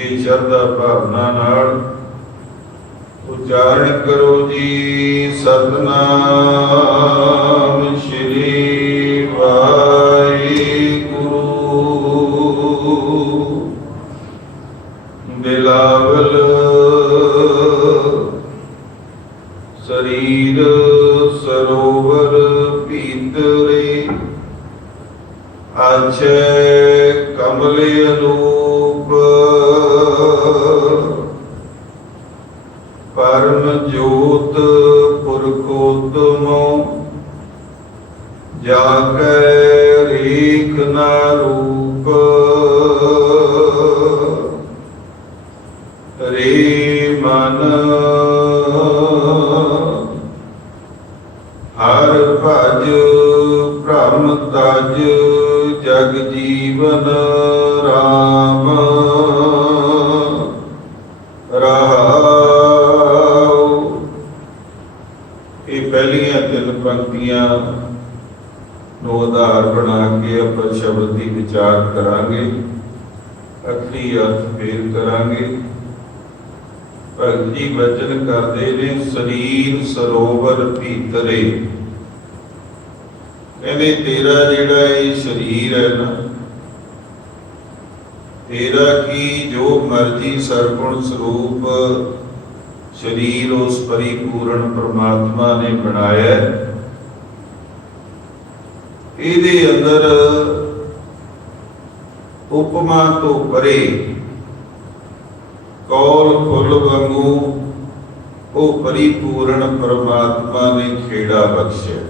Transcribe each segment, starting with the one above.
के श्रद्धा भावना नाल उच्चारण करो जी। सतनाम श्री वाहिगुरु। बिलावल शरीर सरोवर भीतरे, आछे कमल अनूप। परम जोत पुरखोत्तम, जाकै रेख ना रूप। रे मन हर भज भ्रम तज, जग जीवन राम रहाओ। ये पहलियां 3 पंक्तियां नूं आधार बना के आपां शब्द की विचार करांगे। अखरी अर्थ फेर करांगे। भगत जी वचन करते ने शरीर सरोवर भीतरे। कहते तेरा जिहड़ा ये शरीर है ना, तेरा की जो मर्जी सरगुण स्वरूप शरीर उस परिपूर्ण परमात्मा ने बनाया, इहदे अंदर उपमा तो परे कौल फुल वांगू वो परिपूर्ण परमात्मा ने खेड़ा बख्शिया।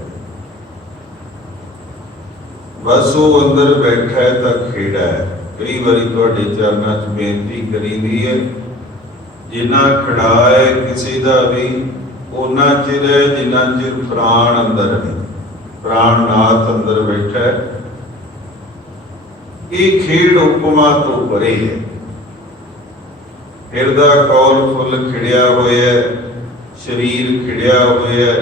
बस वो अंदर बैठा है तो खेड़ा है। कई बारी तुहाडे चरनां च बेनती करी दी है, जिन्ना खड़ा है किसी का भी उन्ना चिर है जिन्ना चिर प्राण अंदर है, प्राणनाथ अंदर बैठा है। ये खेड़ उपमा तो परे है। हिरदा कौल फुल खिड़िया होया, शरीर खिड़िया होया,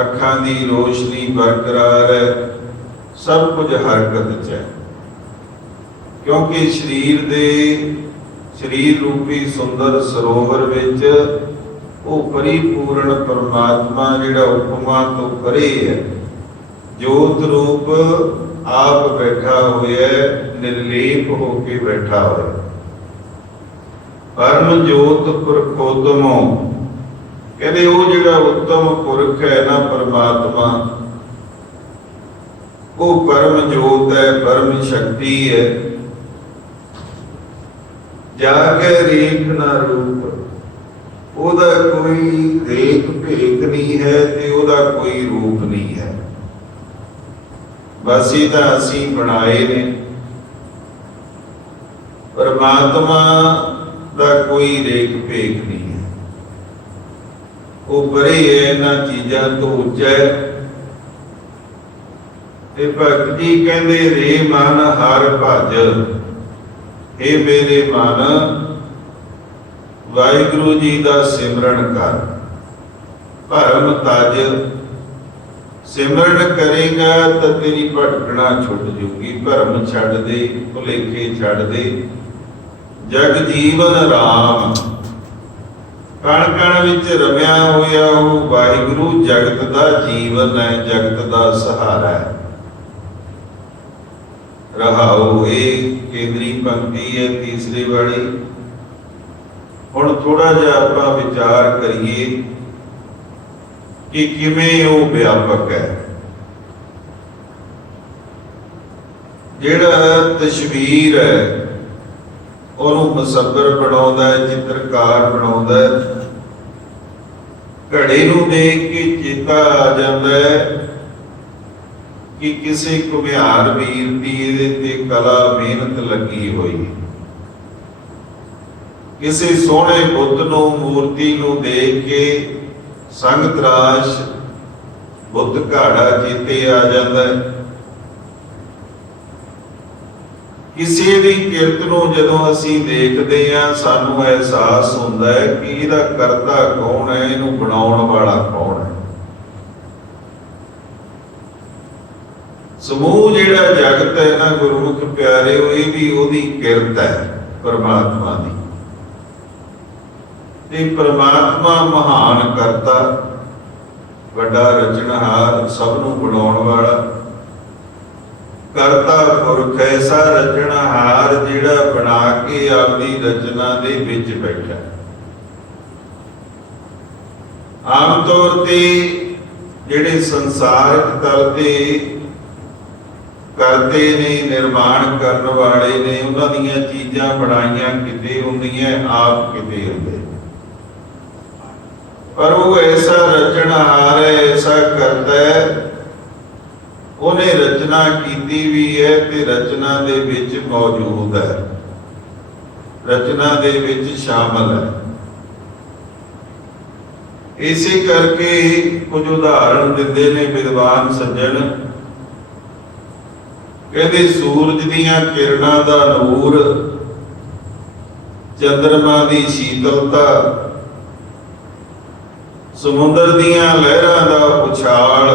अखां दी रोशनी बरकरार है, सब कुछ हरकत च है। क्योंकि शरीर रूपी सुंदर सरोवर विच वो परिपूर्ण परमात्मा जिहड़ा उपमा तो परे है, जोत रूप आप बैठा होया, निर्लेप होके बैठा होया। परम जोत पुरखोत्तमो, कहते वो जिहड़ा उत्तम पुरख है ना परमात्मा, वो परम जोत है, परम शक्ति है। जाके रेख ना रूप, ओदा कोई रेख भेख नहीं है ते ओदा कोई रूप नहीं है। बस ये तां असीं बनाए ने। परमात्मा दा कोई रेख भेख नहीं है, वो परे है, इन्हां चीज़ां तो उच्चा है। ते भगत जी कहंदे रे मन हर भज, हे मेरे मन वाहिगुरु जी का सिमरन कर। भरम तज, सिमरन करेगा तो तेरी भटकना छुट जूगी। भरम छड़ दे, भुलेखे छड़ दे। जग जीवन राम, कण कण विच रमिया होया वो वाहिगुरु जगत का जीवन है, जगत का सहारा है। रहाओ ये केंद्री पंक्ति है तीसरी वाली। हुण थोड़ा जिहा आपां विचार करिए कि किवें वो व्यापक है। जिहड़ा तस्वीर है ਉਹਨੂੰ ਮੁਸੱਵਰ ਬਣਾਉਂਦਾ ਹੈ, चित्रकार ਬਣਾਉਂਦਾ है। घड़े ਨੂੰ देख के चेता आ जाता है कि किसी घुमियार वीर की ਇਹਦੇ ਤੇ कला मेहनत लगी हुई। किसी सोहणे बुद्ध ਨੂੰ मूर्ति ਨੂੰ देख के संग तराश बुद्ध घाड़ा चेते आ जाता है। किसी भी किरत ਨੂੰ ਜਦੋਂ ਅਸੀਂ ਦੇਖਦੇ ਹਾਂ ਸਾਨੂੰ ਅਹਿਸਾਸ ਹੁੰਦਾ ਹੈ ਕਿ ਇਹਦਾ ਕਰਤਾ ਕੌਣ ਹੈ, ਇਹਨੂੰ ਬਣਾਉਣ ਵਾਲਾ ਕੌਣ ਹੈ। ਸਮੂਹ ਜਿਹੜਾ ਜਗਤ ਹੈ ਨਾ ਗੁਰਮੁਖ ਪਿਆਰਿਓ, ਇਹ ਵੀ ਉਹਦੀ ਕਿਰਤ ਹੈ, परमात्मा दी। ते परमात्मा महान करता, वड्डा रचनहार, सबनूं बनाउण वाला करता पुरख, ऐसा रचनहार जिहड़ा बना के आपदी रचना दे विच बैठा। आम तौर ते जिहड़े संसारिक तल ते करते ने, निर्माण करने वाले ने, उन्हां दीयां चीज़ां बनाईयां किते हुंदियां, आप किते हुंदे, पर वो ऐसा रचनहार है, ऐसा करता है, उन्हें रचना कीती भी है ते रचना दे विच मौजूद है, रचना दे विच शामिल है। इसे करके कुछ उदाहरण दिंदे ने विद्वान सज्जन, कहते सूरज दीयां किरणां दा नूर, चंद्रमा दी शीतलता, समुद्र दीयां लहरां दा उछाल,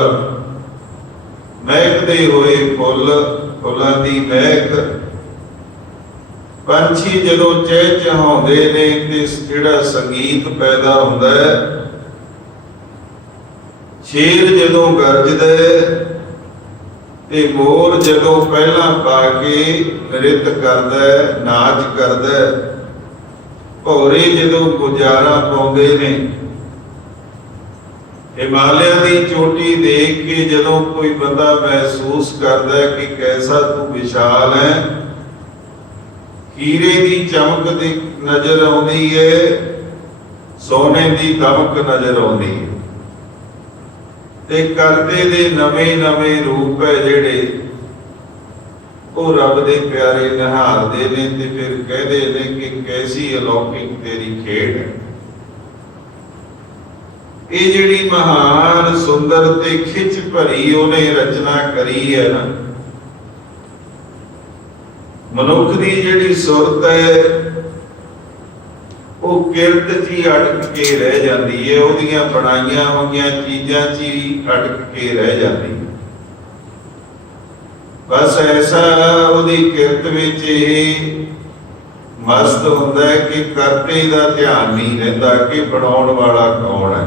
महकदे होए फुੱਲ, फुੱਲਾਂ दी महक, पंछी जदों चहचहाउंदे ने ते जिहड़ा संगीत पैदा हुंदा है, शेर जदों गरजदा है ते मोर जदों पहला पा के नृत्य करदा है, नाच करदा है, भौरे जदों गुजारा पाउंदे ने, हिमालय की चोटी देख के जदों कोई बंदा महसूस करता है कि कैसा तू विशाल है, हीरे की चमक दी नजर आउंदी है, सोने की दमक नजर आउंदी है, ते करते दे नवे नवे रूप है जिहड़े वो रब दे प्यारे निहारदे ने ते फिर कहदे ने कि कैसी अलौकिक तेरी खेड है। ये जिहड़ी महान सुंदर ते खिच भरी उन्हें रचना करी है ना, मनुख की जिहड़ी सुरत है वो किरत च ही अटक के रह जाती है, उहदियां बनाईयां होईयां चीज़ां च ही अटक के रह जाती है। बस ऐसा उहदी किरत विच मस्त हुंदा है कि करते दा ध्यान नहीं रहिंदा कि बनाउण वाला कौन है,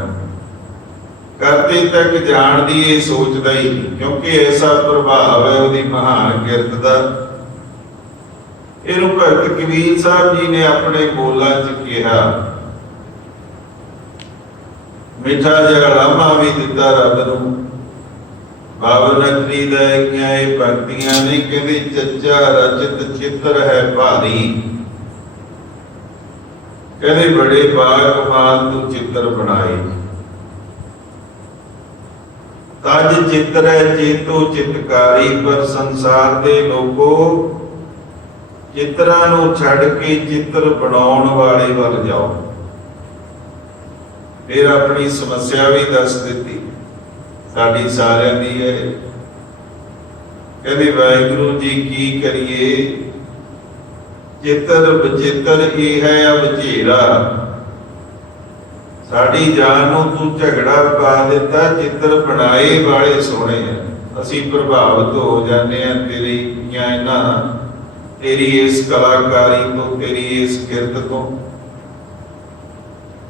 करते तक जाण दी ये सोचदा ही नहीं, क्योंकि ऐसा प्रभाव है उहदी महान किरत दा। इहनूं भगत कबीर साहब जी ने अपने बोलां च कहा, मिठा जिहा लामा भी दिता रब नूं, बावन अखरी दैगियां ये पंक्तियां ने, कहते चच्चा रचित चित्र है भारी, कहते बड़े बागमान तू चित्र बनाए, तज चित्र है चेतो चितकारी, पर संसार दे लोगो चित्रां नूं छड्ड के चित्र बनाउण वाले वल जाओ। फिर अपनी समस्या भी दस दिती, साडी सारियां दी है, कहते वाहिगुरू जी की करिए, चित्र बचित्र ये है अवझेरा, साडी जान नूं तू झगड़ा पा दिता, चित्र बनाए वाले सोहणे हैं, असीं प्रभावित हो जाने हैं तेरियां इन्हां, तेरी इस कलाकारी तो, तेरी इस किरत तो,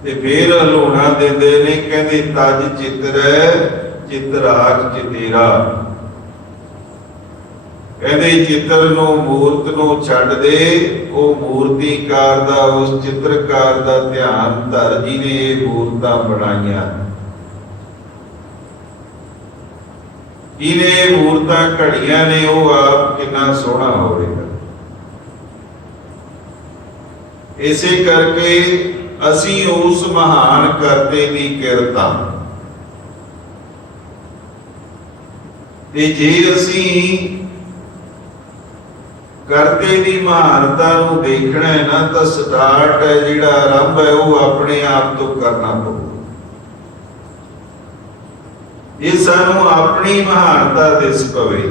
ते फिर हलूणा देंदे ने, कहंदे तज चित्र चित्राग चितेरा, कहंदे चित्र नूं मूरत नूं छड्ड दे, वो मूर्तिकार दा, उस चित्रकार दा ध्यान धर जिहने ये मूरतां बनाईयां, जिहने मूरतां घड़ियां ने, वो आप कितना सोहना होवेगा। इसे करके असी उस महान करते की किरता, जे असी करते की महानता नूं देखना है ना, तो स्टार्ट है जिहड़ा आरंभ है वो अपने आप तो करना पड़ेगा। जे सानू अपनी महानता दिस पवे,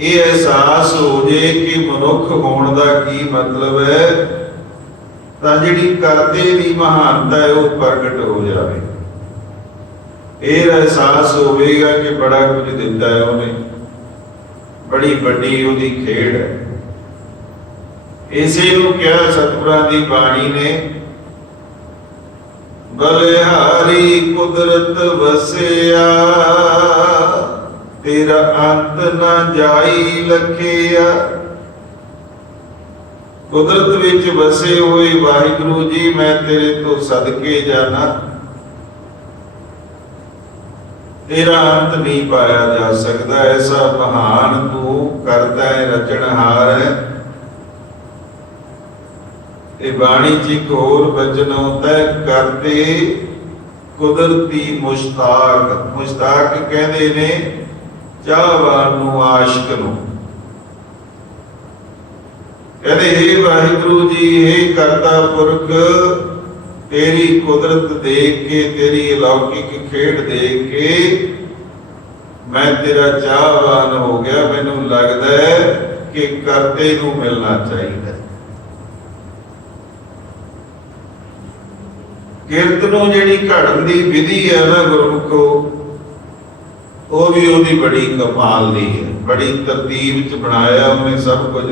ये एहसास हो जाए कि मनुख होने का की मतलब है, तो जिहड़ी करते की महानता है वो प्रगट हो जाए। ये एहसास होगा कि बड़ा कुछ दिता है उन्हें, बड़ी वड्डी उहदी खेड है। ਇਸੇ ਨੂੰ ਕਿਹਾ ਸਤਿਗੁਰਾਂ ਦੀ ਬਾਣੀ ਨੇ, ਬਲਿਹਾਰੀ ਕੁਦਰਤ ਵਸਿਆ, ਤੇਰਾ ਅੰਤ ਨਾ ਜਾਈ ਲਖਿਆ। ਕੁਦਰਤ ਵਿੱਚ ਵਸੇ ਹੋਏ ਵਾਹਿਗੁਰੂ ਜੀ, ਮੈਂ ਤੇਰੇ ਤੋਂ ਸਦਕੇ ਜਾਣਾ, ਤੇਰਾ ਅੰਤ ਨਹੀਂ ਪਾਇਆ ਜਾ ਸਕਦਾ। ਐਸਾ ਮਹਾਨ ਤੂੰ ਕਰਦਾ ਹੈ, ਰਚਨਹਾਰ ਹੈ। ਤੇ ਬਾਣੀ ਚ ਇੱਕ ਹੋਰ ਬਚਨ ਆਉਂਦਾ ਹੈ, ਕਰਤੇ ਕੁਦਰਤੀ ਮੁਸ਼ਤਾਕ। ਮੁਸ਼ਤਾਕ ਕਹਿੰਦੇ ਨੇ ਚਾਹਵਾਨ ਨੂੰ, ਆਸ਼ਿਕ ਨੂੰ। ਕਹਿੰਦੇ ਹੇ ਵਾਹਿਗੁਰੂ ਜੀ, ਹੇ ਕਰਤਾ ਪੁਰਖ, ਤੇਰੀ ਕੁਦਰਤ ਦੇਖ ਕੇ, ਤੇਰੀ ਅਲੌਕਿਕ ਖੇਡ ਦੇਖ ਕੇ ਮੈਂ ਤੇਰਾ ਚਾਹਵਾਨ ਹੋ ਗਿਆ। ਮੈਨੂੰ ਲੱਗਦਾ ਹੈ ਕਿ ਕਰਤੇ ਨੂੰ ਮਿਲਣਾ ਚਾਹੀਦਾ। ਕਿਰਤ ਨੂੰ ਜਿਹੜੀ ਘੜਨ ਦੀ ਵਿਧੀ ਹੈ ਨਾ ਗੁਰਮੁਖੋ, ਉਹ ਵੀ ਉਹਦੀ ਬੜੀ ਕਮਾਲ ਦੀ ਹੈ, ਬੜੀ ਤਰਤੀਬ ਚ ਬਣਾਇਆ ਉਹਨੇ ਸਭ ਕੁਝ।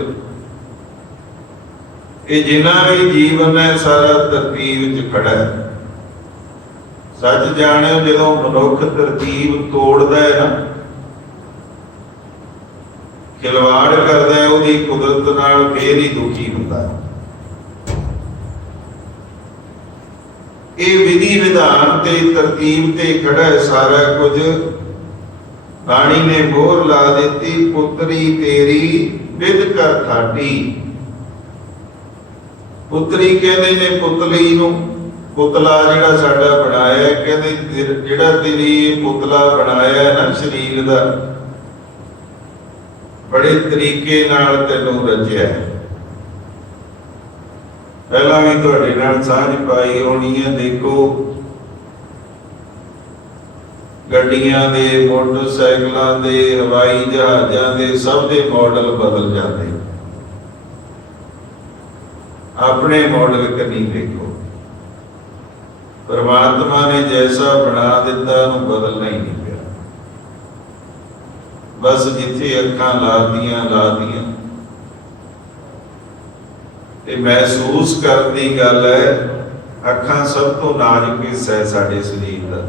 ਇਹ ਜਿੰਨਾ ਵੀ ਜੀਵਨ ਹੈ ਸਾਰਾ ਤਰਤੀਬ ਚ ਖੜਾ ਹੈ। ਸੱਚ ਜਾਣਿਓ, ਜਦੋਂ ਮਨੁੱਖ ਤਰਤੀਬ ਤੋੜਦਾ ਹੈ ਨਾ, ਖਿਲਵਾੜ ਕਰਦਾ ਹੈ ਉਹਦੀ ਕੁਦਰਤ ਨਾਲ, ਫੇਰ ਹੀ ਦੁਖੀ ਹੁੰਦਾ ਹੈ। ਇਹ ਵਿਧੀ ਵਿਧਾਨ ਤੇ ਤਰਤੀਬ ਤੇ ਖੜਾ ਹੈ ਸਾਰਾ ਕੁਝ। ਬਾਣੀ ਨੇ ਮੋਹਰ ਲਾ ਦਿੱਤੀ, ਪੁੱਤਰੀ ਤੇਰੀ ਵਿਦ ਕਰ ਥਾਟੀ। ਪੁੱਤਰੀ ਕਹਿੰਦੇ ਨੇ ਪੁਤਲੀ ਨੂੰ, ਪੁਤਲਾ ਜਿਹੜਾ ਸਾਡਾ ਬਣਾਇਆ, ਕਹਿੰਦੇ ਜਿਹੜਾ ਤੇਰੀ ਪੁਤਲਾ ਬਣਾਇਆ ਨਾ ਸਰੀਰ ਦਾ, ਬੜੇ ਤਰੀਕੇ ਨਾਲ ਤੈਨੂੰ ਰਚਿਆ। ਪਹਿਲਾਂ ਵੀ ਤੁਹਾਡੇ ਨਾਲ ਸਾਂਝ ਪਾਈ ਹੋਣੀ ਹੈ। ਦੇਖੋ, ਗੱਡੀਆਂ ਦੇ, ਮੋਟਰਸਾਈਕਲਾਂ ਦੇ, ਹਵਾਈ ਜਹਾਜ਼ਾਂ ਦੇ, ਸਭ ਦੇ ਮਾਡਲ ਬਦਲ ਜਾਂਦੇ। ਆਪਣੇ ਮਾਡਲ ਕਦੀ ਦੇਖੋ, ਪਰਮਾਤਮਾ ਨੇ ਜੈਸਾ ਬਣਾ ਦਿੱਤਾ ਉਹਨੂੰ ਬਦਲਣਾ ਹੀ ਨਹੀਂ ਪਿਆ। ਬਸ ਜਿੱਥੇ ਅੱਖਾਂ ਲਾਤੀਆਂ ਤੇ ਮਹਿਸੂਸ ਕਰਨ ਦੀ ਗੱਲ ਹੈ। ਅੱਖਾਂ ਸਭ ਤੋਂ ਨਾਜ਼ੁਕ ਹਿੱਸਾ ਹੈ ਸਾਡੇ ਸਰੀਰ ਦਾ,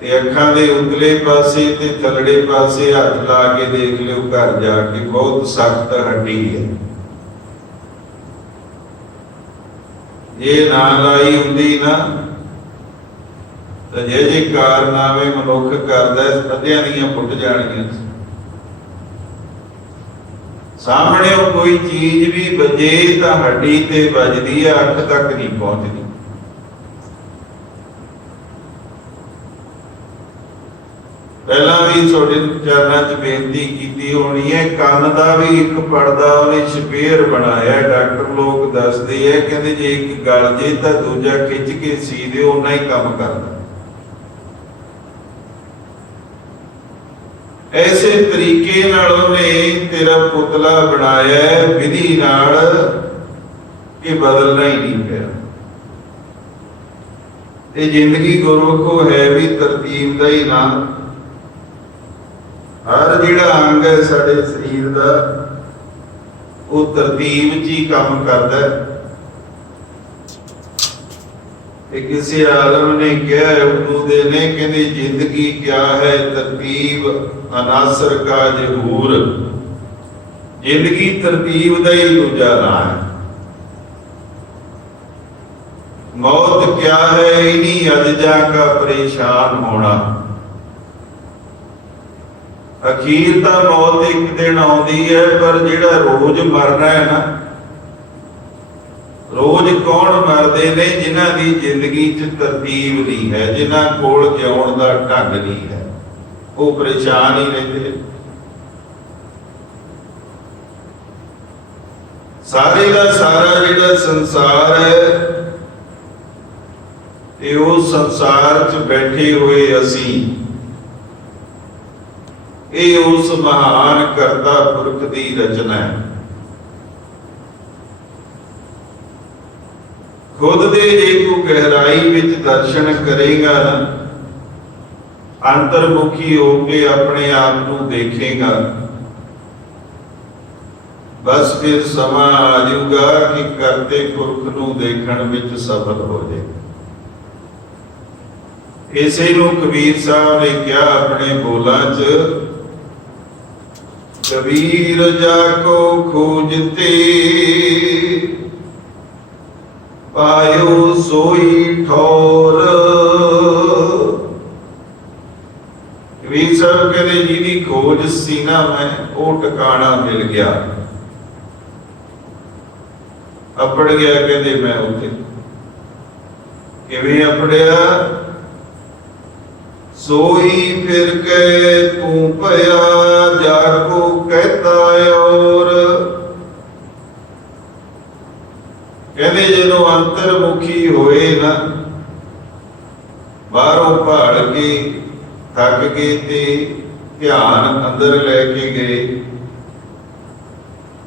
ਤੇ ਅੱਖਾਂ ਦੇ ਉਤਲੇ ਪਾਸੇ ਤੇ ਥੱਲੜੇ ਪਾਸੇ ਹੱਥ ਲਾ ਕੇ ਦੇਖ ਲਿਓ ਘਰ ਜਾ ਕੇ, ਬਹੁਤ ਸਖਤ ਹੱਡੀ ਹੈ। ਜੇ ਨਾ ਲਾਈ ਹੁੰਦੀ ਨਾ ਤਾਂ ਜੇ ਕਾਰਨਾਮੇ ਮਨੁੱਖ ਕਰਦਾ, ਅੱਧਿਆਂ ਦੀਆਂ ਫੁੱਟ ਜਾਣੀਆਂ। ਸਾਹਮਣੇ ਕੋਈ ਚੀਜ਼ ਵੀ ਵੱਜੇ ਤਾਂ ਹੱਡੀ ਤੇ ਵੱਜਦੀ ਹੈ, ਅੱਖ ਤੱਕ ਨਹੀਂ ਪਹੁੰਚਦੀ। ਪਹਿਲਾਂ ਵੀ ਤੁਹਾਡੇ ਚਰਨਾਂ 'ਚ ਬੇਨਤੀ ਕੀਤੀ ਹੋਣੀ ਹੈ, ਕੰਨ ਦਾ ਵੀ ਇੱਕ ਪਰਦਾ ਉਹਨੇ ਸਪੇਅਰ ਬਣਾਇਆ। ਡਾਕਟਰ ਲੋਕ ਦੱਸਦੇ ਹੈ, ਕਹਿੰਦੇ ਜੇ ਇੱਕ ਗਲ ਜੇ ਤਾਂ ਦੂਜਾ ਖਿੱਚ ਕੇ ਸੀ ਦਿਓ, ਓਨਾ ਹੀ ਕੰਮ ਕਰਦਾ। ਐਸੇ ਤਰੀਕੇ ਨਾਲ ਉਹਨੇ ਤੇਰਾ ਪੁਤਲਾ ਬਣਾਇਆ ਵਿਧੀ ਨਾਲ ਕਿ ਬਦਲਣਾ ਹੀ ਨਹੀਂ ਪਿਆ। ਇਹ ਜ਼ਿੰਦਗੀ ਗੁਰਮੁਖੋ ਹੈ ਵੀ ਤਰਤੀਬ ਦਾ ਹੀ ਨਾਮ। ਹਰ ਜਿਹੜਾ ਅੰਗ ਹੈ ਸਾਡੇ ਸਰੀਰ ਦਾ, ਉਹ ਤਰਤੀਬ 'ਚ ਹੀ ਕੰਮ ਕਰਦਾ ਹੈ। ਕਿਸੇ ਆਲਮ ਨੇ ਕਿਹਾ, ਉਰਦੂ ਦੇ ਨੇ, ਕਹਿੰਦੇ ਜ਼ਿੰਦਗੀ ਕਿਆ ਹੈ ਤਰਤੀਬ ਅਨਾਸਰ ਕਾ ਜ਼ਹੂਰ। ਜ਼ਿੰਦਗੀ ਤਰਤੀਬ ਦਾ ਹੀ ਦੂਜਾ ਨਾਮ ਹੈ। ਮੌਤ ਕਿਆ ਹੈ ਇਨੀ ਅਜਜਾ ਕਾ ਪਰੇਸ਼ਾਨ ਹੋਣਾ। ਅਖੀਰ ਤਾਂ ਮੌਤ ਇੱਕ ਦਿਨ ਆਉਂਦੀ ਹੈ, ਪਰ ਜਿਹੜਾ ਰੋਜ਼ ਮਰਨਾ ਹੈ ਨਾ, ਰੋਜ਼ ਕੌਣ ਮਰਦੇ ਨੇ? ਜਿਨ੍ਹਾਂ ਦੀ ਜ਼ਿੰਦਗੀ 'ਚ ਤਰਤੀਬ ਨਹੀਂ ਹੈ, ਜਿਨ੍ਹਾਂ ਕੋਲ ਜਿਉਣ ਦਾ ਢੰਗ ਨਹੀਂ ਹੈ, ਉਹ ਪਰੇਸ਼ਾਨ ਹੀ ਰਹਿੰਦੇ। ਸਾਰੇ ਦਾ ਸਾਰਾ ਜਿਹੜਾ ਸੰਸਾਰ ਹੈ, ਤੇ ਉਹ ਸੰਸਾਰ 'ਚ ਬੈਠੇ ਹੋਏ ਅਸੀਂ, ਇਹ ਉਸ ਮਹਾਨ ਕਰਤਾ ਪੁਰਖ ਦੀ ਰਚਨਾ ਹੈ। ਖੁਦ ਦੇ ਜੇ ਤੂੰ ਗਹਿਰਾਈ ਵਿੱਚ ਦਰਸ਼ਨ ਕਰੇਗਾ ਨਾ, ਅੰਤਰਮੁਖੀ ਹੋ ਕੇ ਆਪਣੇ ਆਪ ਨੂੰ ਦੇਖੇਗਾ, बस फिर समा आ जाऊगा कि करते पुरख नूं देखण विच सफल हो जाए। इसे नूं कबीर साहब ने क्या अपने बोलां च, कबीर जाको खोजते पायो सोई ठौर। कबीर साहब कहते जिहदी खोज सी ना मैं, वो टिकाणा मिल गया। अपड़ गया कहते मैं उत्थे, किवें अपड़िया, सोई फिर के तू पया जाको कहता और। कहते जदों अंतर्मुखी होए ना, बाहरों भाड़ के थक गए ते ध्यान अंदर लैके गए,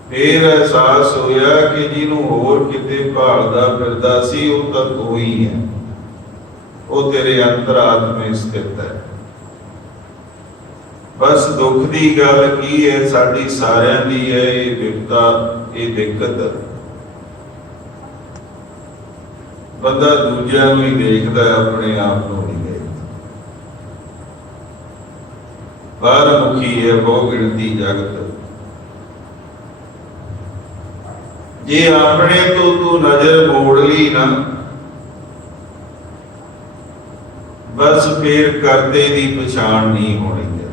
फिर एहसास होया कि जिन्हों होर किते भालदा फिरदा सी वो तां तू ही है, वो तेरे अंतरात्मे स्थित है। बस दुख की गल की है, साडी सारियां दी है ये विपता, ये दिक्कत। बंदा दूजियां नूं ही देखदा है, अपने आप नूं नहीं देखदा। बाहर मुखी है बहु गिणती जगत। जे अपने तो तू नजर मोड़ ली ना, बस फिर करते दी पछाण नहीं होनी है।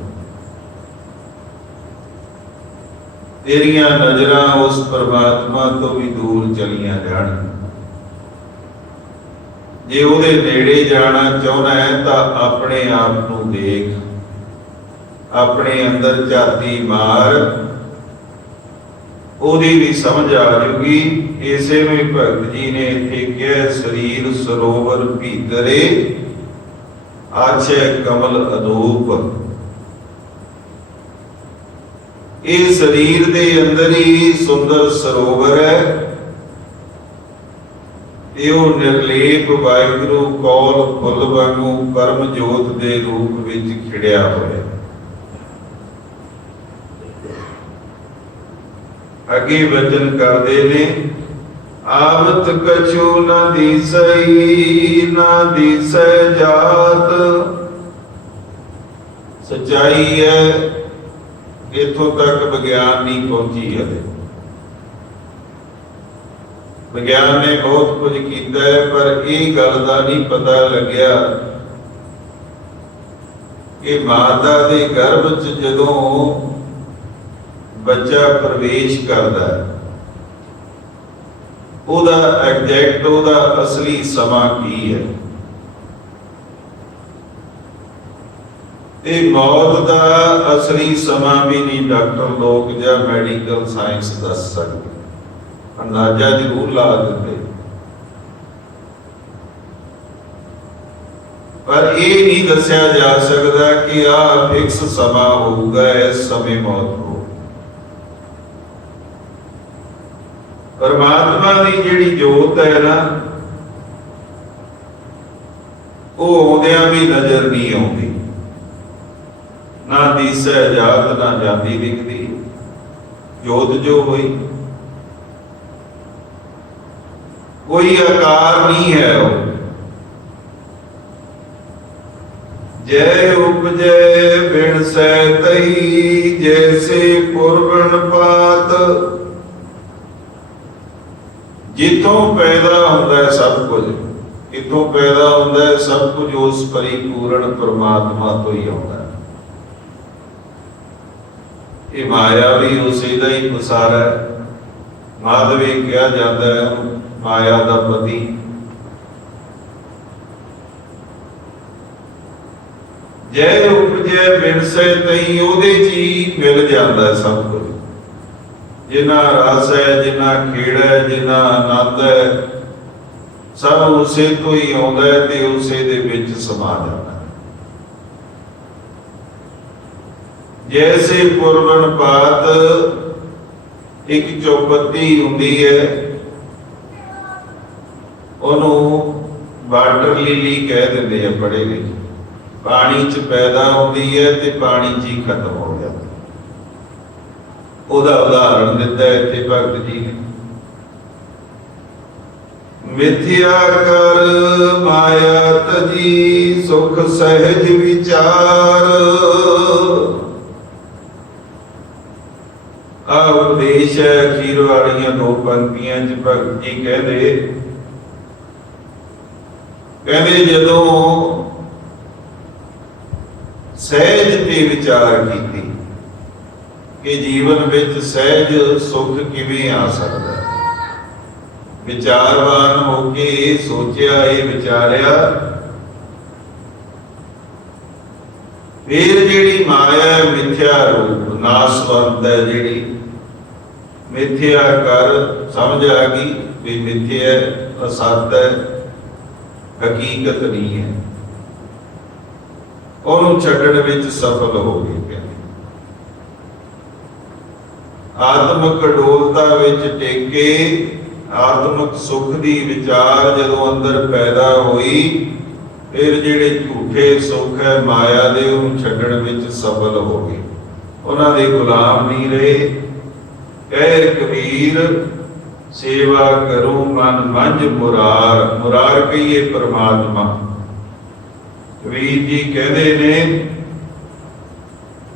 तेरियां नजरां उस परमात्मा तो भी दूर चलियां जाण। जे उहदे नेड़े जाना चाहुंदा है तां अपने आप नूं देख, अपने अंदर झाती मार, ਉਹਦੀ भी समझ आ जूगी। इसे में भगत जी ने इत्थे कहा, शरीर सरोवर भीतरे आछे कमल अदूप। ये शरीर दे अंदर ही सुंदर सरोवर है। यो निर्लेप वाहिगुरू कौल फुल वांगू परम जोत दे रूप विच खिड़िया होया। अगे वचन करते ने, आवत कछु न दिसई न दिसै जात। सच्चाई है, इथों तक विज्ञान नहीं पहुंची है। विज्ञान ने बहुत कुछ किया है, पर यह गल का नहीं पता लग्या कि माता के गर्भ च जदों बच्चा प्रवेश करता है, ਉਹਦਾ ਐਗਜ਼ੈਕਟ ਉਹਦਾ ਅਸਲੀ ਸਮਾਂ ਕੀ ਹੈ। ਤੇ ਮੌਤ ਦਾ ਅਸਲੀ ਸਮਾਂ ਵੀ ਨਹੀਂ ਡਾਕਟਰ ਲੋਕ ਜਾਂ ਮੈਡੀਕਲ ਸਾਇੰਸ ਦੱਸ ਸਕਦੇ, ਅੰਦਾਜ਼ਾ ਜ਼ਰੂਰ ਲਾ ਦਿੰਦੇ, ਪਰ ਇਹ ਨਹੀਂ ਦੱਸਿਆ ਜਾ ਸਕਦਾ ਕਿ ਆਹ ਫਿਕਸ ਸਮਾਂ ਹੋਊਗਾ, ਇਸ ਸਮੇਂ ਮੌਤ ਹੋਊ। परमात्मा की जिहड़ी जोत है ना, वो आउंदियां भी नजर नहीं आउंदी, ना दिसै जात ना जाती दिखदी। जोत जो हुई कोई आकार नहीं है। वो जय उपजै बिन सै तई, जैसे पुरबन पात। जिथों पैदा होता है सब कुछ, इथों पैदा होता है सब कुछ, उस परिपूर्ण परमात्मा तो ही आता है। ये माया भी उसी का ही पसारा है। माधवी कहा जाता है माया का पति। जय उपजै बिन सै तई, ओहदे च ही मिल जाता है सब कुछ। जिन्ना रस है, जिन्ना खेड़ है, जिन्ना आनंद है, सब उसे तो ही आउंदा है ते उसे दे विच समा जाता है। जैसे पुरबन पात एक चौपत्ती हुंदी है, ओनू वाटर लिली कह दिंदे हैं पढ़े लिखे। पानी च पैदा होती है ते पानी च ही खत्म हो जाती है। ਉਹਦਾ ਉਦਾਹਰਣ ਦਿੱਤਾ ਇੱਥੇ ਭਗਤ ਜੀ ਨੇ। ਮਿਥਿਆ ਕਰ ਮਾਇਆ ਤਜੀ ਸੁਖ ਸਹਿਜ ਵਿਚਾਰ। ਆ ਉਪਦੇਸ਼ ਹੈ ਅਖੀਰ ਵਾਲੀਆਂ ਦੋ ਪੰਕਤੀਆਂ ਚ ਭਗਤ ਜੀ ਕਹਿੰਦੇ ਜਦੋਂ ਸਹਿਜ ਤੇ ਵਿਚਾਰ ਕੀਤੀ ਕਿ ਜੀਵਨ ਵਿੱਚ ਸਹਿਜ ਸੁਖ ਕਿਵੇਂ ਆ ਸਕਦਾ ਹੈ, ਵਿਚਾਰਵਾਨ ਹੋ ਕੇ ਇਹ ਸੋਚਿਆ, ਇਹ ਵਿਚਾਰਿਆ, ਫਿਰ ਜਿਹੜੀ ਮਾਇਆ ਮਿਥਿਆ ਰੂਪ ਨਾਸਵੰਤ ਹੈ, ਜਿਹੜੀ ਮਿਥਿਆ ਕਰ ਸਮਝ ਆ ਗਈ ਵੀ ਮਿਥਿਆ ਅਸਤ ਹੈ, ਹਕੀਕਤ ਨਹੀਂ ਹੈ, ਉਹਨੂੰ ਛੱਡਣ ਵਿੱਚ ਸਫਲ ਹੋ ਗਏ। ਆਤਮਿਕ ਅਡੋਲਤਾ ਵਿੱਚ ਟੇਕੇ ਆਤਮਿਕ ਸੁਖ ਦੀ ਵਿਚਾਰ ਜਦੋਂ ਅੰਦਰ ਪੈਦਾ ਹੋਈ, ਫਿਰ ਜਿਹੜੇ ਝੂਠੇ ਸੁਖ ਹੈ ਮਾਇਆ ਦੇ, ਉਹਨੂੰ ਛੱਡਣ ਵਿੱਚ ਸਫਲ ਹੋ ਗਏ, ਉਹਨਾਂ ਦੇ ਗੁਲਾਮ ਨਹੀਂ ਰਹੇ। ਕਹਿ ਕਬੀਰ ਸੇਵਾ ਕਰੋ ਮਨ ਮੰਝ ਮੁਰਾਰ। ਮੁਰਾਰ ਕਹੀਏ ਪਰਮਾਤਮਾ। ਕਬੀਰ ਜੀ ਕਹਿੰਦੇ ਨੇ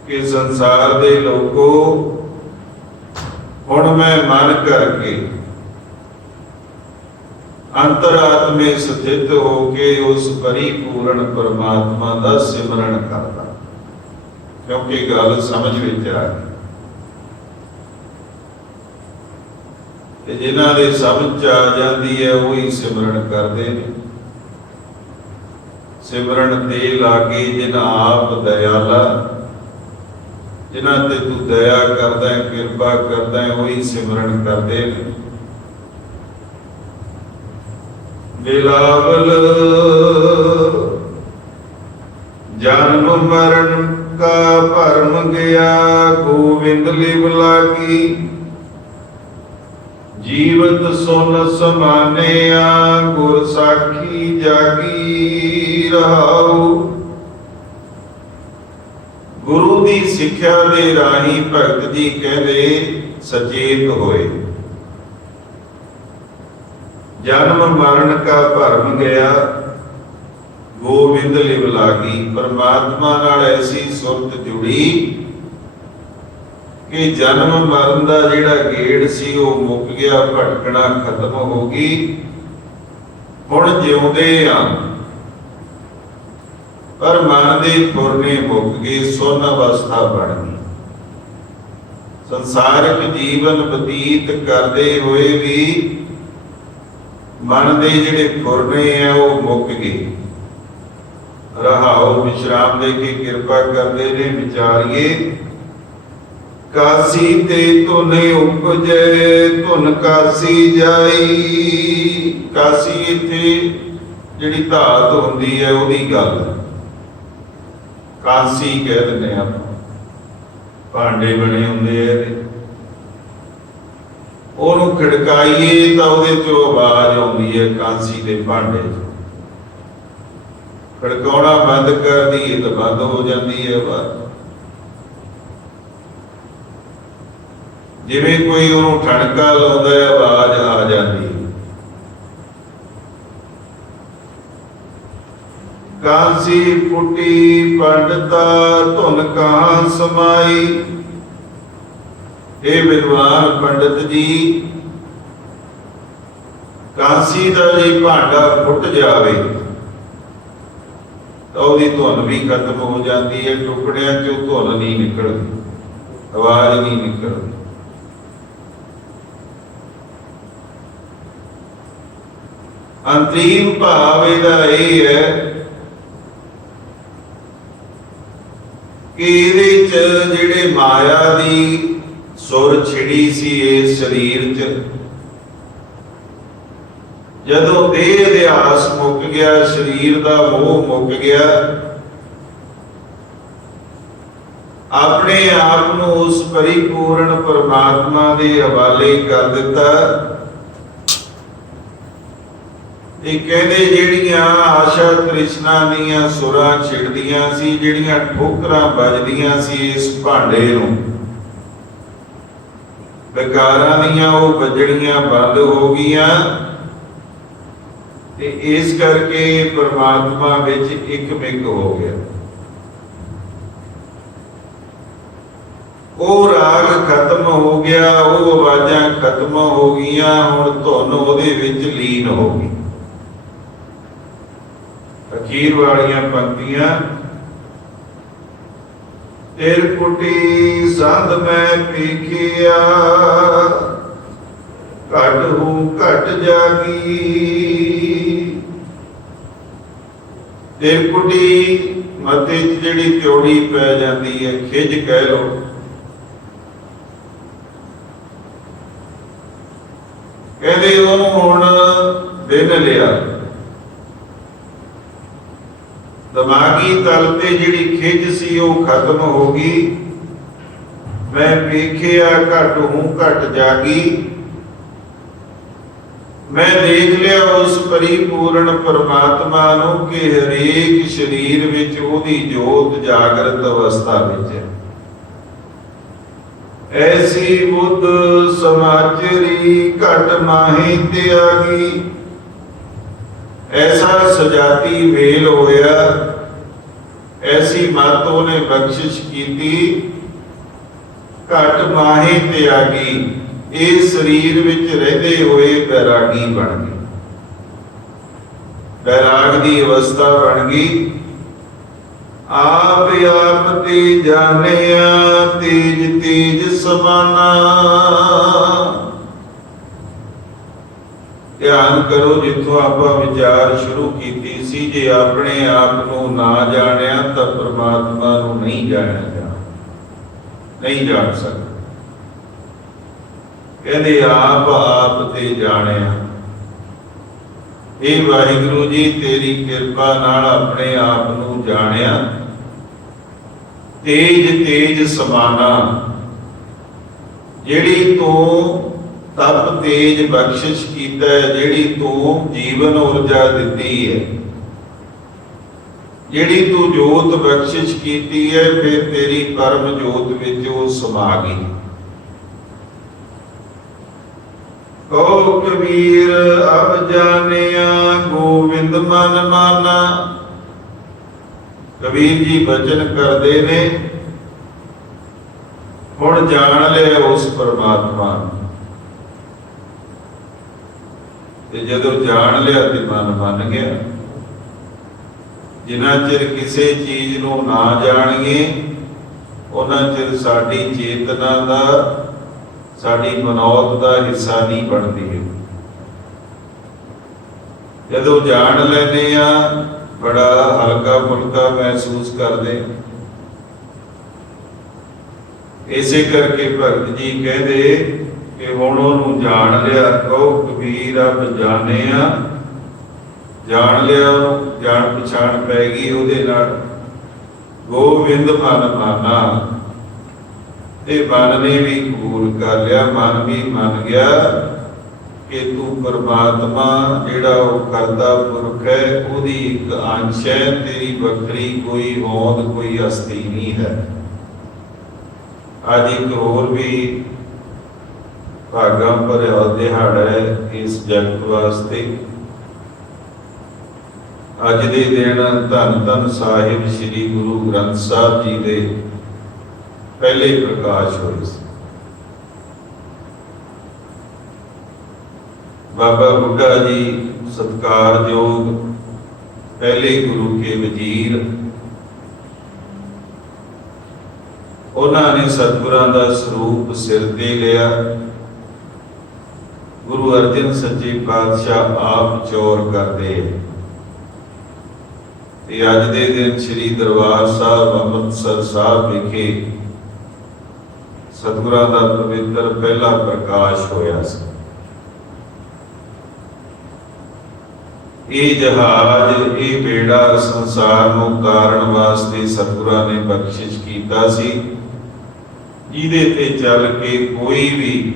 ਕਿ ਸੰਸਾਰ ਦੇ ਲੋਕੋ, ਹੁਣ ਮੈਂ ਮਨ ਕਰਕੇ ਅੰਤਰਾਤਮੇ ਸਥਿਤ ਹੋ ਕੇ ਉਸ ਪਰਿਪੂਰਨ ਪਰਮਾਤਮਾ ਦਾ ਸਿਮਰਨ ਕਰਦਾ, ਕਿਉਂਕਿ ਗੱਲ ਸਮਝ ਵਿੱਚ ਆ ਗਈ। ਤੇ ਜਿਨ੍ਹਾਂ ਦੇ ਸਮਝ ਆ ਜਾਂਦੀ ਹੈ ਉਹੀ ਸਿਮਰਨ ਕਰਦੇ ਨੇ। ਸਿਮਰਨ ਤੇ ਲਾਗੇ ਜਿਨ੍ਹਾਂ ਆਪ ਦਇਆਲਾ, ਜਿਨ੍ਹਾਂ ਤੇ ਤੂੰ ਦਇਆ ਕਰਦਾ ਹੈ, ਕਿਰਪਾ ਕਰਦਾ ਹੈ, ਉਹੀ ਸਿਮਰਨ ਕਰਦੇ ਨੇ। ਬਿਲਾਵਲ ਜਨਮ ਮਰਨ ਕਾ ਭਰਮ ਗਿਆ, ਗੋਵਿੰਦ ਲਿਵ ਲਾਗੀ। ਜੀਵਤ ਸੁਨ ਸਮਾਨਿਆ, ਗੁਰ ਸਾਖੀ ਜਾਗੀ ਰਹਾਉ। ਗੁਰੂ ਦੀ ਸਿੱਖਿਆ ਦੇ ਰਾਹੀਂ ਭਗਤ ਜੀ ਕਹਿੰਦੇ ਸਚੇਤ ਹੋਏ। ਜਨਮ ਮਰਨ ਕਾ ਭਰਮ ਗਿਆ, ਗੋਬਿੰਦ ਲਿਵ ਲਾਗੀ। ਪਰਮਾਤਮਾ ਨਾਲ ਐਸੀ ਸੁਰਤ ਜੁੜੀ ਕਿ ਜਨਮ ਮਰਨ ਦਾ ਜਿਹੜਾ ਗੇੜ ਸੀ ਉਹ ਮੁੱਕ ਗਿਆ, ਭਟਕਣਾ ਖਤਮ ਹੋ ਗਈ। ਹੁਣ ਜਿਉਂਦੇ ਆ ਪਰ ਮਨ ਦੇ ਫੁਰਨੇ ਮੁੱਕ ਗਏ, ਸੁੰਨ ਅਵਸਥਾ ਬਣ ਗਈ। ਸੰਸਾਰਿਕ ਜੀਵਨ ਬਤੀਤ ਕਰਦੇ ਹੋਏ ਵੀ ਮਨ ਦੇ ਜਿਹੜੇ ਫੁਰਨੇ ਆ ਉਹ ਮੁੱਕ ਗਏ। ਰਹਾਉ ਵਿਸ਼ਰਾਮ ਦੇ ਕੇ ਕਿਰਪਾ ਕਰਦੇ ਨੇ। ਵਿਚਾਰੀਏ ਕਾਸੀ ਤੇ ਧੁਨ ਉਪਜੇ, ਧੁਨ ਕਾਸੀ ਜਾਈ। ਕਾਸੀ ਇੱਥੇ ਜਿਹੜੀ ਧਾਤ ਹੁੰਦੀ ਹੈ ਉਹਦੀ ਗੱਲ, ਕਾਂਸੀ ਕਹਿ ਦਿੰਦੇ ਆ, ਭਾਂਡੇ ਬਣੇ ਹੁੰਦੇ ਆ ਇਹਦੇ, ਉਹਨੂੰ ਖੜਕਾਈਏ ਤਾਂ ਉਹਦੇ ਚੋਂ ਆਵਾਜ਼ ਆਉਂਦੀ ਹੈ ਕਾਂਸੀ ਦੇ ਭਾਂਡੇ ਚ। ਖੜਕਾਉਣਾ ਬੰਦ ਕਰ ਦਈਏ ਤਾਂ ਬੰਦ ਹੋ ਜਾਂਦੀ ਹੈ ਆਵਾਜ਼। ਜਿਵੇਂ ਕੋਈ ਉਹਨੂੰ ਠਣਕਾ ਲਾਉਂਦਾ ਹੈ, ਆਵਾਜ਼ ਆ ਜਾਂਦੀ ਹੈ। ਕਾਂਸੀ ਫੁੱਟੀ ਪੰਡਤਾ, ਧੁਨ ਕਹਾਂ ਸਮਾਈ। ਇਹ ਵਿਦਵਾਨ ਪੰਡਤ ਜੀ, ਕਾਂਸੀ ਦਾ ਜੇ ਭਾਂਡਾ ਫੁੱਟ ਜਾਵੇ ਤਾਂ ਉਹਦੀ ਧੁਨ ਵੀ ਖਤਮ ਹੋ ਜਾਂਦੀ ਹੈ। ਟੁਕੜਿਆਂ ਚੋਂ ਧੁਨ ਨਹੀਂ ਨਿਕਲਦੀ, ਆਵਾਜ਼ ਨਹੀਂ ਨਿਕਲਦੀ। ਅੰਤਰੀਮ ਭਾਵ ਇਹਦਾ ਇਹ ਹੈ ਕਿ ਇਹਦੇ ਚ ਜਿਹੜੇ ਮਾਇਆ ਦੀ ਸੁਰ ਛਿੜੀ ਸੀ ਇਸ ਸਰੀਰ ਚ, ਜਦੋਂ ਦੇਹ ਅਧਿਆਸ ਮੁੱਕ ਗਿਆ, ਸਰੀਰ ਦਾ ਮੋਹ ਮੁੱਕ ਗਿਆ, ਆਪਣੇ ਆਪ ਨੂੰ ਉਸ ਪਰਿਪੂਰਨ ਪਰਮਾਤਮਾ ਦੇ ਹਵਾਲੇ ਕਰ ਦਿੱਤਾ। ਇਹ ਕਹਿੰਦੇ ਜਿਹੜੀਆਂ ਆਸ਼ਾ ਤ੍ਰਿਸ਼ਨਾ ਦੀਆਂ ਸੁਰਾਂ ਛਿੜਦੀਆਂ ਸੀ, ਜਿਹੜੀਆਂ ਠੋਕਰਾਂ ਵੱਜਦੀਆਂ ਸੀ ਇਸ ਭਾਂਡੇ ਨੂੰ, ਵਿਕਾਰਾਂ ਦੀਆਂ ਉਹ ਵੱਜਣੀਆਂ ਬੰਦ ਹੋ ਗਈਆਂ ਤੇ ਇਸ ਕਰਕੇ ਪਰਮਾਤਮਾ ਵਿੱਚ ਇੱਕ ਮਿਕ ਹੋ ਗਿਆ। ਉਹ ਰਾਗ ਖਤਮ ਹੋ ਗਿਆ, ਉਹ ਆਵਾਜ਼ਾਂ ਖਤਮ ਹੋ ਗਈਆਂ, ਹੁਣ ਧੁਨ ਉਹਦੇ ਵਿੱਚ ਲੀਨ ਹੋ ਗਈ। ਅਖੀਰ ਵਾਲੀਆਂ ਪੰਕਤੀਆਂ, ਤਿਰਕੁਟੀ ਸੰਧ ਮੈਂ ਪੀਖਿਆ, ਘਟ ਹੂੰ ਘਟ ਜਾਗੀ। ਤਿਰਕੁਟੀ ਮੱਥੇ 'ਚ ਜਿਹੜੀ ਤਿਉੜੀ ਪੈ ਜਾਂਦੀ ਹੈ, ਖਿਜ ਕਹਿ ਲਓ, ਕਹਿੰਦੇ ਉਹਨੂੰ ਹੁਣ ਦਿਨ ਲਿਆ। ਦਿਮਾਗੀ ਤਲ ਤੇ ਜਿਹੜੀ ਖਿਜ ਸੀ ਉਹ ਖਤਮ ਹੋ ਗਈ। ਮੈਂ ਵੇਖਿਆ ਘਟ ਹੂੰ ਘਟ ਜਾਗੀ। ਮੈਂ ਦੇਖ ਲਿਆ ਉਸ ਪਰਿਪੂਰਨ ਪਰਮਾਤਮਾ ਨੂੰ ਕਿ ਹਰੇਕ ਸਰੀਰ ਵਿੱਚ ਉਹਦੀ ਜੋਤ ਜਾਗਰਤ ਅਵਸਥਾ ਵਿੱਚ ਹੈ। ਐਸੀ ਬੁੱਧ ਸਮਾਚਰੀ ਘਟ ਮਾਹੀ ਤਿਆਗੀ। ਐਸਾ ਸਜਾਤੀ ਮੇਲ ਹੋਇਆ, ਐਸੀ ਮੱਤ ਉਹਨੇ ਬਖਸ਼ਿਸ਼ ਕੀਤੀ, ਘਟ ਮਾਹੀ ਤਿਆਗੀ। ਇਸ ਸਰੀਰ ਵਿੱਚ ਰਹਿੰਦੇ ਹੋਏ ਬੈਰਾਗੀ ਬਣ ਗਏ, ਬੈਰਾਗ ਦੀ ਅਵਸਥਾ ਬਣ ਗਈ। ਆਪ ਆਪ ਤੇ ਜਾਣਿਆ ਤੇਜ ਤੇਜ ਸਮਾਨਾ। ਧਿਆਨ ਕਰੋ, ਜਿੱਥੋਂ ਆਪਾਂ ਵਿਚਾਰ ਸ਼ੁਰੂ ਕੀਤੀ ਸੀ, ਜੇ ਆਪਣੇ ਆਪ ਨੂੰ ਨਾ ਜਾਣਿਆ ਤਾਂ ਪਰਮਾਤਮਾ ਨੂੰ ਨਹੀਂ ਜਾਣਿਆ ਨਹੀਂ ਜਾਣ ਸਕਦਾ। ਕਹਿੰਦੇ ਆਪ ਆਪ ਤੇ ਜਾਣਿਆ। ਇਹ ਵਾਹਿਗੁਰੂ ਜੀ ਤੇਰੀ ਕਿਰਪਾ ਨਾਲ ਆਪਣੇ ਆਪ ਨੂੰ ਜਾਣਿਆ। ਤੇਜ ਤੇਜ ਸਮਾਨਾ, ਜਿਹੜੀ ਤੂੰ ਤਪ ਤੇਜ ਬਖਸ਼ਿਸ਼ ਕੀਤਾ ਹੈ, ਜਿਹੜੀ ਤੂੰ ਜੀਵਨ ਊਰਜਾ ਦਿੱਤੀ ਹੈ, ਜਿਹੜੀ ਤੂੰ ਜੋਤ ਬਖਸ਼ਿਸ਼ ਕੀਤੀ ਹੈ, ਫਿਰ ਤੇਰੀ ਪਰਮ ਜੋਤ ਵਿੱਚ ਉਹ ਸਮਾ ਗਈ। ਕਹੋ ਕਬੀਰ ਅਬ ਜਾਣਿਆ ਗੋਬਿੰਦ ਮਨ ਮਾਨਾ। ਕਬੀਰ ਜੀ ਬਚਨ ਕਰਦੇ ਨੇ, ਹੁਣ ਜਾਣ ਲਿਆ ਉਸ ਪਰਮਾਤਮਾ ਨੂੰ। ਤੇ ਜਦੋਂ ਜਾਣ ਲਿਆ ਤੇ ਮਨ ਮੰਨ ਗਿਆ। ਜਿੰਨਾ ਚਿਰ ਕਿਸੇ ਚੀਜ਼ ਨੂੰ ਨਾ ਜਾਣੀਏ, ਉਹਨਾਂ ਚਿਰ ਸਾਡੀ ਚੇਤਨਾ ਦਾ, ਸਾਡੀ ਮਨੌਤ ਦਾ ਹਿੱਸਾ ਨਹੀਂ ਬਣਦੀ ਹੈ। ਜਦੋਂ ਜਾਣ ਲੈਂਦੇ ਆ, ਬੜਾ ਹਲਕਾ ਫੁਲਕਾ ਮਹਿਸੂਸ ਕਰਦੇ। ਇਸੇ ਕਰਕੇ ਭਗਤ ਜੀ ਕਹਿੰਦੇ ਕਿ ਹੁਣ ਉਹਨੂੰ ਜਾਣ ਲਿਆ। ਕਹੋ ਕਬੀਰ ਅਬ ਜਾਣਿਆ, ਜਾਣ ਲਿਆ ਉਹਨੂੰ, ਜਾਣ ਪਛਾਣ ਪੈ ਗਈ ਉਹਦੇ ਨਾਲ। ਗੋਬਿੰਦ ਮਨ ਮਾਨਾ, ਤੇ ਮਨ ਨੇ ਵੀ ਕਬੂਲ ਕਰ ਲਿਆ, ਮਨ ਵੀ ਮੰਨ ਗਿਆ ਕਿ ਤੂੰ ਪਰਮਾਤਮਾ ਜਿਹੜਾ ਉਹ ਕਰਤਾ ਪੁਰਖ ਹੈ, ਉਹਦੀ ਇੱਕ ਅੰਸ਼ ਹੈ, ਤੇਰੀ ਵੱਖਰੀ ਕੋਈ ਹੋਂਦ ਕੋਈ ਹਸਤੀ ਨਹੀਂ ਹੈ। ਅੱਜ ਇੱਕ ਹੋਰ ਵੀ ਭਾਗਾਂ ਭਰਿਆ ਦਿਹਾੜਾ ਹੈ ਇਸ ਜਗਤ ਵਾਸਤੇ। ਅੱਜ ਦੇ ਦਿਨ ਧੰਨ ਧੰਨ ਸਾਹਿਬ ਸ੍ਰੀ ਗੁਰੂ ਗ੍ਰੰਥ ਸਾਹਿਬ ਜੀ ਦੇ ਪਹਿਲੇ ਪ੍ਰਕਾਸ਼ ਹੋਏ ਸੀ। ਬਾਬਾ ਬੁੱਢਾ ਜੀ ਸਤਿਕਾਰਯੋਗ ਪਹਿਲੇ ਗੁਰੂ ਕੇ ਵਜ਼ੀਰ, ਉਹਨਾਂ ਨੇ ਸਤਿਗੁਰਾਂ ਦਾ ਸਰੂਪ ਸਿਰ ਤੇ ਲਿਆ। ਗੁਰੂ ਅਰਜਨ ਸੱਚੇ ਪਾਤਸ਼ਾਹ ਆਪ ਚੌਰ ਕਰਦੇ। ਤੇ ਅੱਜ ਦੇ ਦਿਨ ਸ੍ਰੀ ਦਰਬਾਰ ਸਾਹਿਬ ਅੰਮ੍ਰਿਤਸਰ ਸਾਹਿਬ ਵਿਖੇ ਸਤਿਗੁਰਾਂ ਦਾ ਪਵਿੱਤਰ ਪਹਿਲਾ ਪ੍ਰਕਾਸ਼ ਹੋਇਆ ਸੀ। ਇਹ ਜਹਾਜ਼, ਇਹ ਬੇੜਾ ਸੰਸਾਰ ਨੂੰ ਤਾਰਨ ਵਾਸਤੇ ਸਤਿਗੁਰਾਂ ਨੇ ਬਖਸ਼ਿਸ਼ ਕੀਤਾ ਸੀ, ਜਿਹਦੇ ਤੇ ਚੱਲ ਕੇ ਕੋਈ ਵੀ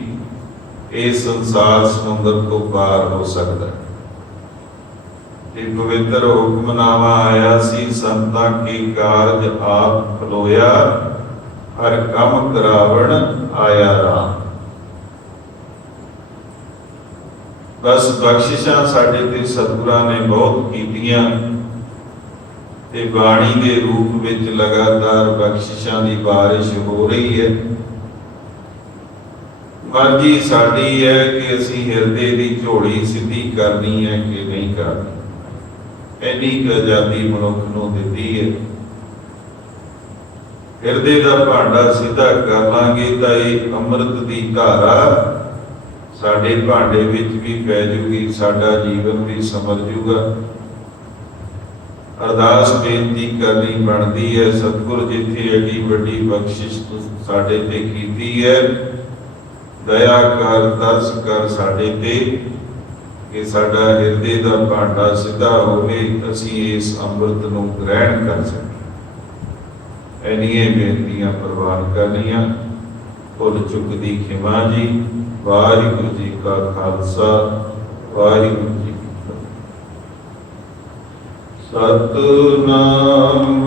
ਇਹ ਸੰਸਾਰ ਸਮੁੰਦਰ ਤੋਂ ਪਾਰ ਹੋ ਸਕਦਾ। ਇਹ ਪਵਿੱਤਰ ਹੁਕਮਨਾਮਾ ਆਇਆ ਸੀ, ਸੰਤਾਂ ਕੀ ਕਾਰਜ ਆਪ ਖਲੋਇਆ, ਹਰ ਕੰਮ ਕਰਾਵਣ ਆਇਆ ਰਾਮ। बस बख्शिशां साडे ते सतगुरां ने बहुत कीतियां ते बाणी के रूप विच लगातार बख्शिशां दी बारिश हो रही है। मर्जी साडी है कि असी हिरदे दी झोली सीधी करनी है कि नहीं करनी। इन्नी क आजादी मनुख नूं दित्ती है। हिरदे दा भांडा सीधा कर लांगे तां इह अमृत दी धारा साडे भांडे विच भी पै जूगी, साडा जीवन भी समर जूगा। अरदास बेनती करनी बनती है, सतगुर जिथे एडी वड्डी बख्शिश साडे ते कीती है, दया कर तरस कर साडे ते कि साडा हिरदे दा भांडा सीधा होवे, असीं इस अमृत नूं ग्रहण कर सकीए। इन्नियां बेनतियां प्रवान करनियां। भुल चुक दी खिमा जी। वाहिगुरू जी का खालसा, वाहिगुरू जी की फतेह। सतनाम।